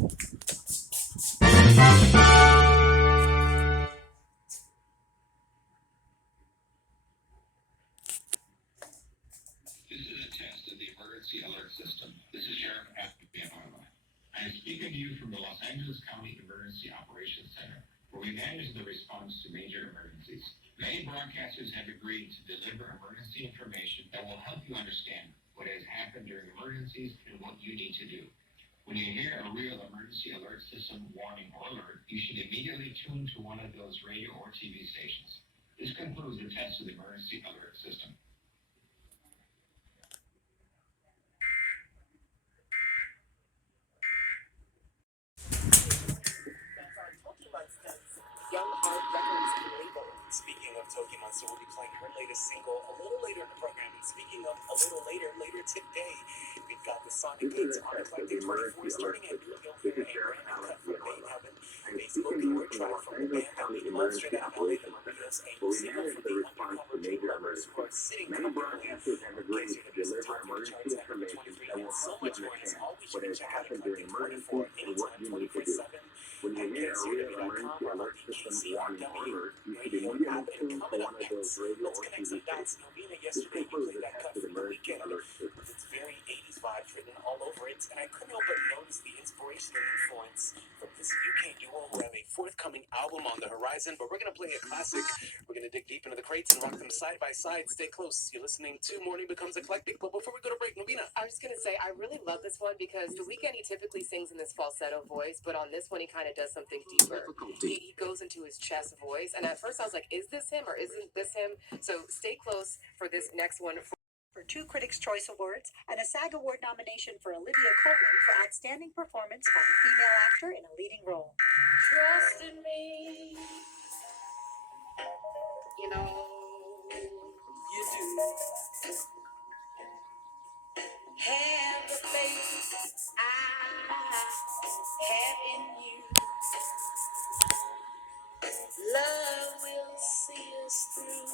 This is a test of the emergency alert system. This is Sheriff Allen. I am speaking to you from the Los Angeles County Emergency Operations Center, where we manage the response to major emergencies. Many broadcasters have agreed to deliver emergency information that will help you understand what has happened during emergencies and what you need to do. When you hear a real emergency alert system warning or alert, you should immediately tune to one of those radio or TV stations. This concludes the test of the emergency alert system. Speaking of Pokemon, so we'll be playing her latest single a little later in the program. And speaking of a little later today, we've got the Sonic Gates on Eclectic 24 starting at noon. You'll hear a brand new cut from Main Heaven, a spoken word track from the band that we all straight out of LA, the Marinos, a single from the undercover drummers who are sitting comfortably in case you're going to be some top 3 charts at number 23, and so much more. And as always, you can check out Eclectic 24 anytime, 24/7. When you hear a real emergency alert system warning or alert, you should immediately tune to one of those radio or TV stations. This concludes the test of the emergency alert system. It's very 80s vibes written all over it, and I couldn't help but notice the inspiration and influence from this UK duo who have a forthcoming album on the horizon. But we're going to play a classic. We're going to dig deep into the crates and rock them side by side. Stay close. You're listening to Morning Becomes Eclectic. But before we go to break, Nobina. I was just going to say, I really love this one because The Weeknd, he typically sings in this falsetto voice, but on this one, he kind of does something deeper. He goes into his chest voice, and at first I was like, is this him or isn't this him? So stay close for this next one. For 2 Critics' Choice Awards and a SAG Award nomination for Olivia Colman for Outstanding Performance by a Female Actor in a Leading Role. Trust in me, you know you do. Have the faith I have in you. Love will see us through.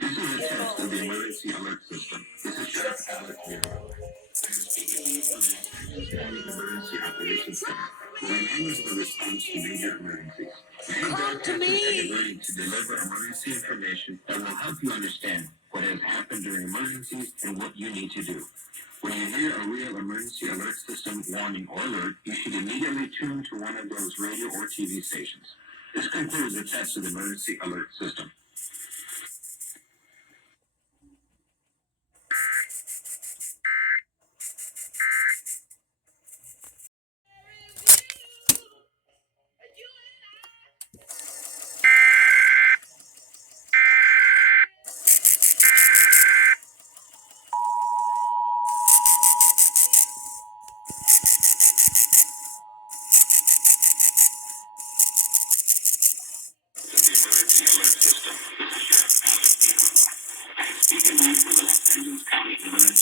This is a test of the emergency alert system. This is Sheriff Allen. I'm speaking to you from the Los Angeles County Emergency Operations Center, where we manage the response to major emergencies. Many broadcasters have agreed to deliver emergency information that will help you understand what has happened during emergencies and what you need to do. When you hear a real emergency alert system warning or alert, you should immediately tune to one of those radio or TV stations. This concludes the test of the emergency alert system.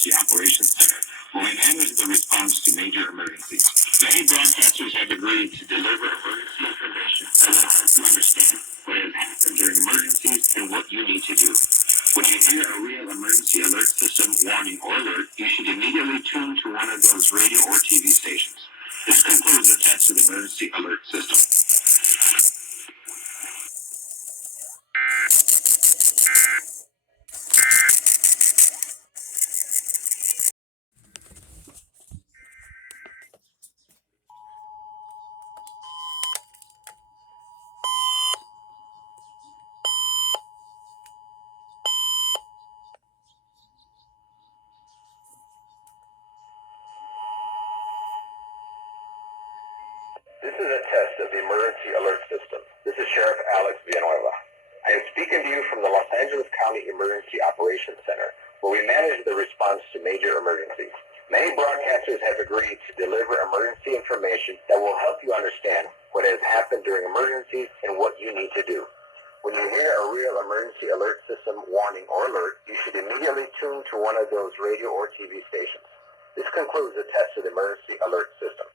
Operations Center, where we manage the response to major emergencies. Many broadcasters have agreed to deliver emergency information that will help you understand what has happened during emergencies and what you need to do. When you hear a real emergency alert system warning or alert, you should immediately tune to one of those radio or TV stations. This concludes the test of the emergency alert system. This is a test of the emergency alert system. This is Sheriff Alex Villanueva. I am speaking to you from the Los Angeles County Emergency Operations Center, where we manage the response to major emergencies. Many broadcasters have agreed to deliver emergency information that will help you understand what has happened during emergencies and what you need to do. When you hear a real emergency alert system warning or alert, you should immediately tune to one of those radio or TV stations. This concludes the test of the emergency alert system.